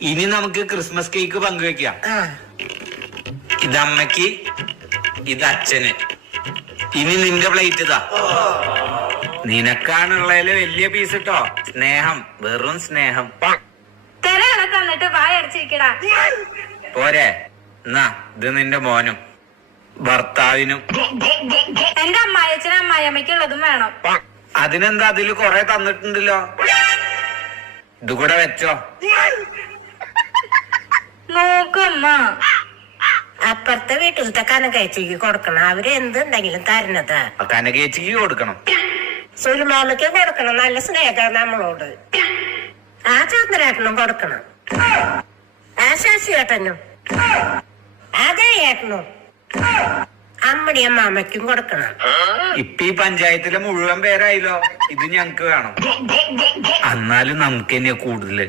ഇനി നമുക്ക് Christmas cake പങ്കുവെക്കാം. ഇതമ്മക്ക്, ഇത് അച്ഛന്. ഇനി നിന്റെ പ്ലേറ്റ് ഇതാ. നിനക്കാണുള്ളതില് വലിയ പീസ് ഇട്ടോ. സ്നേഹം, വെറും സ്നേഹം. തന്നിട്ട് വായടച്ചിരിക്കടാ. പോരെ, എന്നാ ഇത് നിന്റെ മോനും ഭർത്താവിനും. എന്റെ അമ്മായച്ഛനും അമ്മായിയമ്മയ്ക്കുള്ളതും വേണം. അതിനെന്താ, അതില് കൊറേ തന്നിട്ടുണ്ടല്ലോ. ഇത് കൂടെ വെച്ചോ. നോക്കമ്മ, അപ്പുറത്തെ വീട്ടിലത്തെ കനകേച്ചിക്ക് കൊടുക്കണം. അവര് എന്തുണ്ടെങ്കിലും തരണത് കനകേച്ചിക്ക് കൊടുക്കണം. സുലുമാമയ്ക്കും കൊടുക്കണം. നല്ല സ്നേഹം നമ്മളോട്. ആ ചന്ദ്രേട്ടനും കൊടുക്കണം. ആ ശശിയേട്ടനും, അതേ ഏട്ടനും, അമ്മടി അമ്മാമ്മയ്ക്കും കൊടുക്കണം. ഇപ്പൊ ഈ പഞ്ചായത്തിലെ മുഴുവൻ പേരായില്ലോ. ഇത് ഞങ്ങക്ക് വേണം. എന്നാലും നമുക്ക് തന്നെയാ കൂടുതല്.